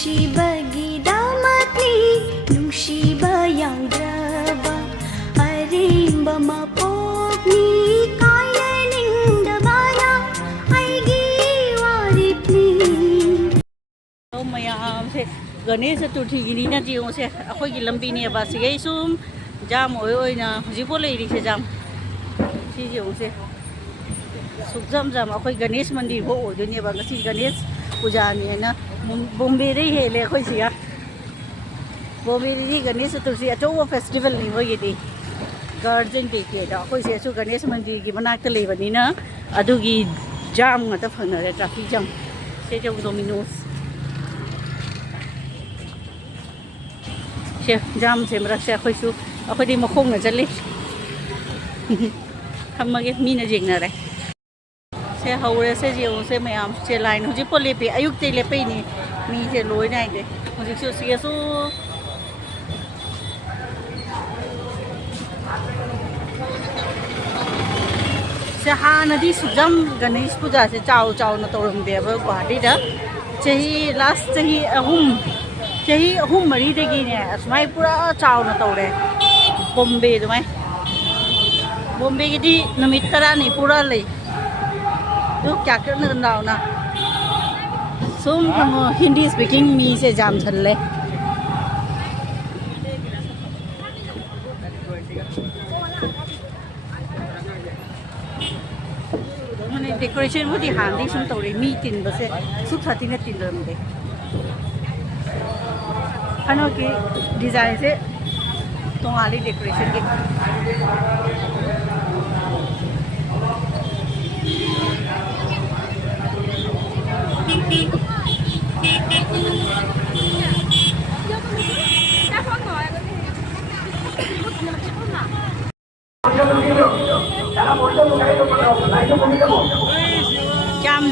ꯅꯨꯡꯁꯤꯕꯒꯤꯗꯃꯛꯅꯤ ꯅꯨꯡꯁꯤꯕ ꯌꯥꯎꯗ꯭ꯔꯕ ꯑꯔꯦꯝꯕ ꯃꯄꯣꯛꯅꯤ ꯀꯥꯏꯅꯅꯤꯡꯗꯕꯅ ꯑꯩꯒꯤ ꯋꯥꯔꯤꯞꯅꯤ ꯃꯌꯥꯝꯁꯦ ꯒꯅꯦꯁ ꯆꯇꯨꯔꯊꯤꯒꯤꯅꯤꯅ ꯌꯦꯡꯉꯨꯁꯦ ꯑꯩꯈꯣꯏꯒꯤ ꯂꯝꯕꯤꯅꯦꯕ ꯁꯤꯒꯩ ꯁꯨꯝ ꯖꯥꯝ ꯑꯣꯏꯅ ꯍꯧꯖꯤꯛꯐꯥꯎ ꯂꯩꯔꯤꯁꯦ ꯖꯥꯝ ꯁꯤ ꯌꯦꯡꯉꯨꯁꯦ ꯁꯨꯛꯖꯥꯝ ꯑꯩꯈꯣꯏ ꯒꯅꯦꯁ ꯃꯟꯗꯤꯔ ꯐꯥꯎ ꯑꯣꯏꯗꯣꯏꯅꯦꯕ ꯉꯁꯤ ꯒꯅꯦꯁ ꯄꯨꯖꯥꯅꯦꯅ ꯕꯣꯝꯕꯦꯗꯩ ꯍꯦꯜꯂꯦ ꯑꯩꯈꯣꯏꯁꯤꯒ ꯕꯣꯝꯕꯦꯗꯗꯤ ꯒꯅꯦꯁ ꯆꯇꯨꯔꯊꯤ ꯑꯆꯧꯕ ꯐꯦꯁꯇꯤꯚꯦꯜꯅꯤ ꯃꯣꯏꯒꯤꯗꯤ ꯒꯥꯔꯗꯦꯟ ꯀꯩꯀꯩꯗ ꯑꯩꯈꯣꯏꯁꯤꯁꯨ ꯒꯅꯦꯁ ꯃꯟꯗꯤꯔꯒꯤ ꯃꯅꯥꯛꯇ ꯂꯩꯕꯅꯤꯅ ꯑꯗꯨꯒꯤ ꯖꯥꯝ ꯉꯥꯛꯇ ꯐꯪꯅꯔꯦ ꯇ꯭ꯔꯥꯐꯤꯛ ꯖꯥꯝ ꯁꯤ ꯗꯣꯃꯤꯅꯣꯁ ꯁꯦ ꯖꯥꯝꯁꯦ ꯃꯔꯛꯁꯦ ꯑꯩꯈꯣꯏꯗꯤ ꯃꯈꯣꯡꯅ ꯆꯠꯂꯤ ꯊꯝꯃꯒꯦ ꯃꯤꯅ ꯌꯦꯡꯅꯔꯦ ꯁꯦ ꯍꯧꯔꯦ ꯁꯦ ꯌꯦꯡꯉꯨꯁꯦ ꯃꯌꯥꯝ ꯁꯦ ꯂꯥꯏꯟ ꯍꯧꯖꯤꯛꯐꯥꯎ ꯂꯦꯞꯄꯤ ꯑꯌꯨꯛꯇꯩ ꯂꯦꯞꯄꯩꯅꯤ ꯃꯤꯁꯦ ꯂꯣꯏ ꯅꯥꯏꯗꯦ ꯍꯧꯖꯤꯛꯁꯨ ꯁꯤꯒꯁꯨ ꯁꯦ ꯍꯥꯟꯅꯗꯤ ꯁꯨꯛꯖꯥꯝ ꯒꯅꯦꯁ ꯄꯨꯖꯥꯁꯦ ꯆꯥꯎꯅ ꯇꯧꯔꯝꯗꯦꯕ ꯒꯨꯋꯥꯍꯥꯇꯤꯗ ꯆꯍꯤ ꯑꯍꯨꯝ ꯃꯔꯤꯗꯒꯤꯅꯦ ꯑꯁꯨꯃꯥꯏ ꯄꯨꯔꯥ ꯆꯥꯎꯅ ꯇꯧꯔꯦ ꯕꯣꯝꯕꯦ ꯑꯗꯨꯃꯥꯏ ꯕꯣꯝꯕꯦꯒꯤꯗꯤ ꯅꯨꯃꯤꯠ 10ꯅꯤ ꯄꯨꯔꯥ ꯂꯩ ꯑꯗꯨ ꯀꯌꯥ ꯀꯟꯅ ꯂꯥꯎꯅ ꯁꯨꯝ ꯍꯤꯟदी स्पीकिंग मीसे जाम छल्ले मैंने डेकोरेशन वो दी हांडी सुन तौरे मी तीन बसे सुख साथी ने तीन रंगे अनो की डिजाइन से तुम्हारी डेकोरेशन के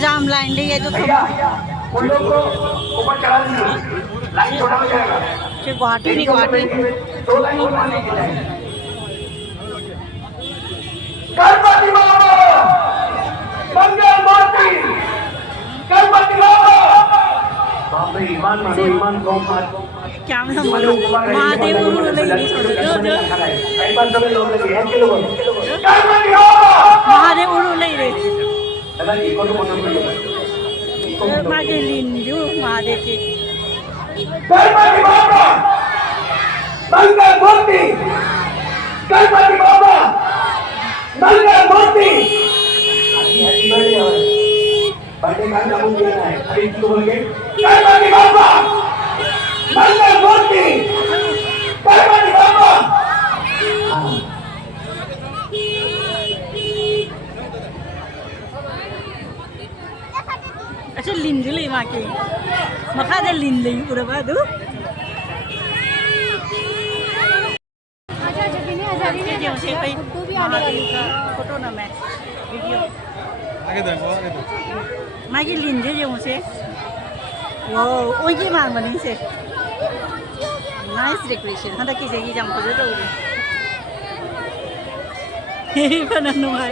जाम लाइन ली है जो उन लोग को ऊपर चढ़ा दीजिए लाइन छोटा हो जाएगा गुवाहाटी नहीं गुवाहाटी 2 लाइन बनवाने के लिए गणपति बाबा मंगल मूर्ति गणपति बाबा बाप रे ईमान मानो ईमान को मार क्या हम महादेव गुरु नहीं जो कई बार सब लोग लगे हैं के लोग गणपति बाबा महादेव गुरु नहीं रे दादा जी को तो मागे लिंजू महादेव की गणपति बाबा मंगल मूर्ति गणपति बाबा मंगल मूर्ति बर्थडे का नाम दिया है अभी तो बोलेंगे गणपति बाबा मंगल मूर्ति गणपति बाबा अच्छा लिंजू ले माके मखा दे लिन ले उड़ा बादू जो से भाई महादेव का फोटो ना मैं वीडियो आगे देखो मागे लिंजू जो से वो ओके मान बनी से नाइस डेकोरेशन हदा की से जम को दो हे फननु है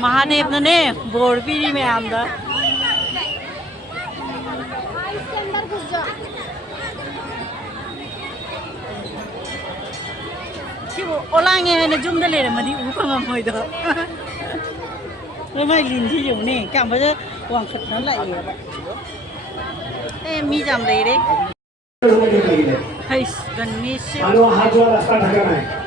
महादेव ने बोर्ड भी में आमदा ओलांगे है ना जुम दले रे मदी ऊपर में होई दो वो मैं लिंजी जो ने क्या बजे वांग खटना लाई है ए मी जाम ले रे हाय गणेश मानो हाथ वाला रास्ता ढकाना है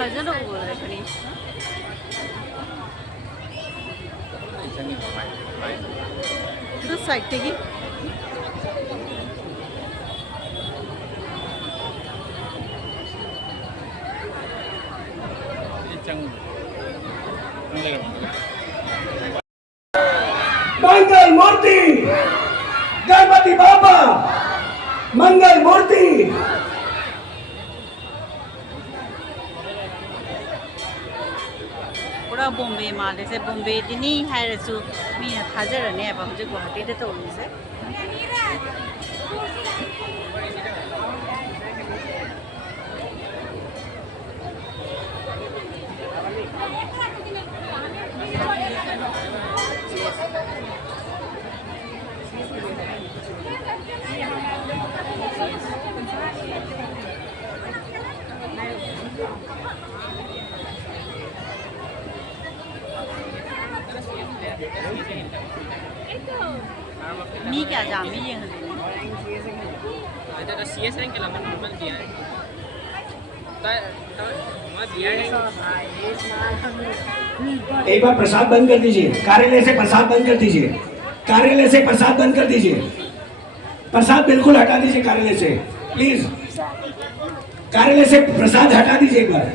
हजार लोग बोल रहे गणेश तो साइड पे की मंगल मूर्ति गणपति बाबा मंगल मूर्ति पूरा बॉम्बे माले से बॉम्बे दिनी है रसू मी थाजर ने अब मुझे गुवाहाटी दे तो उनसे क्या जामी ये हले এটা সিএসএন কেলা মানে নরমাল বিয়ার তাই मैं बियर है एक बार प्रसाद बंद कर दीजिए कार्यालय से प्रसाद बंद कर दीजिए कार्यालय से प्रसाद बंद कर दीजिए प्रसाद बिल्कुल हटा दीजिए कार्यालय से प्लीज कार्यालय से प्रसाद हटा दीजिए एक बार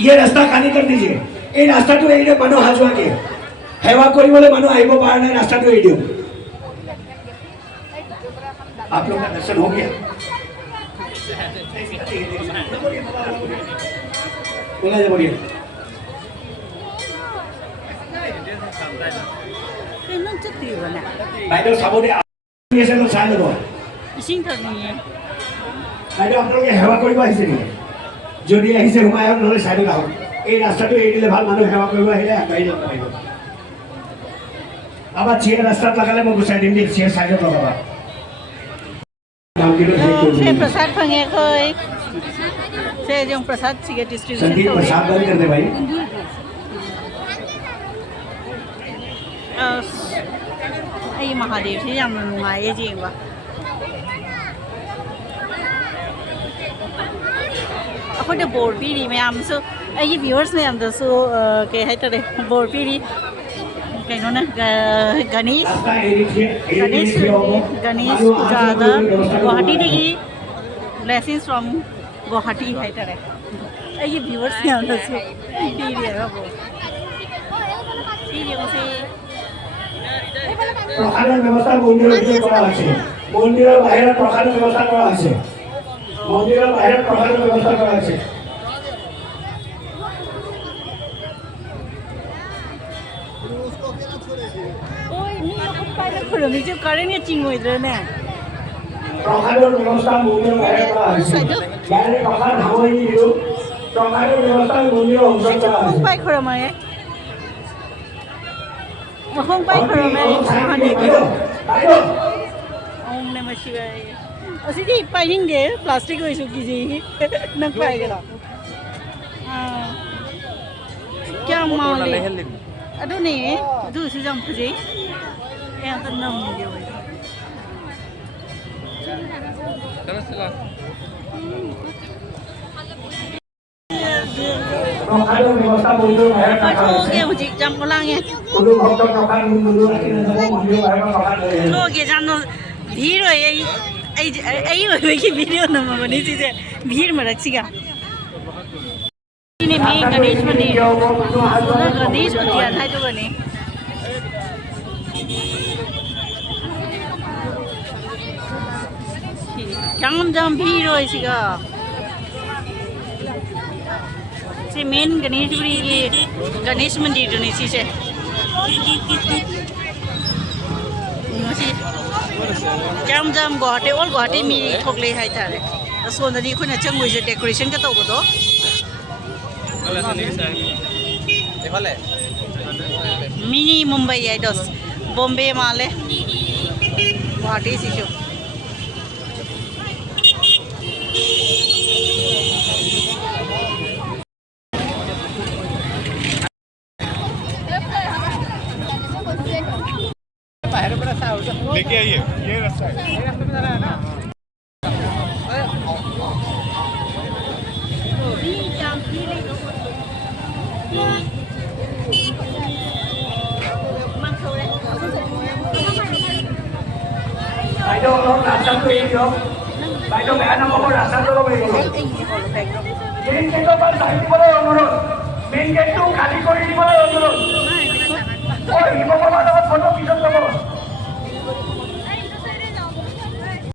ये रास्ता खाली कर दीजिए এই রাস্তাটো এৰিলে মানুহ হাজোৱাকে সেৱা কৰিবলৈ মানুহ আহিব পৰা নাই ৰাস্তাটো এৰি দিয়ক आप लोग का दर्शन हो गया बोला जा बोलिए 그냥 찌띠거나 বাইদেউ চাবদে আছে ন চাই ল'ব 이싱 터니 বাইদেউ আপোনালোকে সেৱা কৰিব আহিছে নেকি যদি আহিছে সোমাই আহক নহ'লে চাইডত আহক এই ৰাস্তাটো এৰি দিলে ভাল মানুহ সেৱা কৰিব আহিলে আগবাঢ়ি যাব পাৰিব আবার চেয়ার রাস্তাত লাগালে মই গুচাই দিম দেই চেয়ার চাইডত লগাবা से प्रसाद फंगे कोई से जो प्रसाद सिगे डिस्ट्रीब्यूशन संदीप प्रसाद बंद कर दे भाई आई महादेव से याम नुंगाये जेंबा अखोद बोर्ड पीरी मैमसु आई व्यूअर्स मैमदसु के हाइतरे बोर्ड पीरी कहीं गणेश पूजा गुवाहाटी ब्लेसिंग्स फ्रॉम गुवाहाटी है तरह ये व्यूअर्स প্রসাদের ব্যবস্থা মন্দিরের ভিতরে করা আছে মন্দিরের বাইরে প্রসাদের ব্যবস্থা করা আছে মন্দিরের বাইরে প্রসাদের ব্যবস্থা করা আছে जो करेंगे चिंगोई ने প্রসাদের ব্যবস্থা মন্দিরের বাইরে করা আছে বাইরে প্রসাদ হাওয়াই দিও প্রসাদের ব্যবস্থা মন্দিরের অংশ করা আছে পাই খরমায়ে মহং পাই খরমায়ে হানি ओम नमः शिवाय असिदी पाइनिंगे प्लास्टिक होइसु किजी नंग पाइगला क्या माले अदुने अदु सुजम फुजी ए अंत नम दियो প্রসাদের ব্যবস্থা মন্দিরের বাইরে করা तो আছে के हुजी जम कोलांगे কোনো ভক্ত প্রসাদ মন্দিরে রাখি না যাব মন্দিরের বাইরে প্রসাদ লয়ে तो के जानो भीड़ हो आई हो की वीडियो नम बनी चीजे भीड़ में रखसीगा ini में गणेश मंदिर गणेश उद्यान है तो बने जम भीड़ हो इसका से मेन गणेशपुरी ये गणेश मंदिर जो नहीं से जम गुवाहाटी और गुवाहाटी मी थोकले है तारे सोनदी खुना चंगुई से डेकोरेशन का तो बतो मिनी मुंबई है दस बॉम्बे माले गुवाहाटी सिशो लेके आइए ये रास्ता है ये रास्ते में जाना है ना বাইদেউ অলপ ৰাস্তাটো এৰি দিয়ক বাইদেউ বেয়া নাপাব ৰাস্তাটো অলপ এৰি দিয়ক মেইন গেটৰ পৰা চাই দিবলৈ অনুৰোধ মেইন গেটটো খালী কৰি দিবলৈ অনুৰোধ শিৱ বাবাৰ লগত ফটো পিছত ল'ব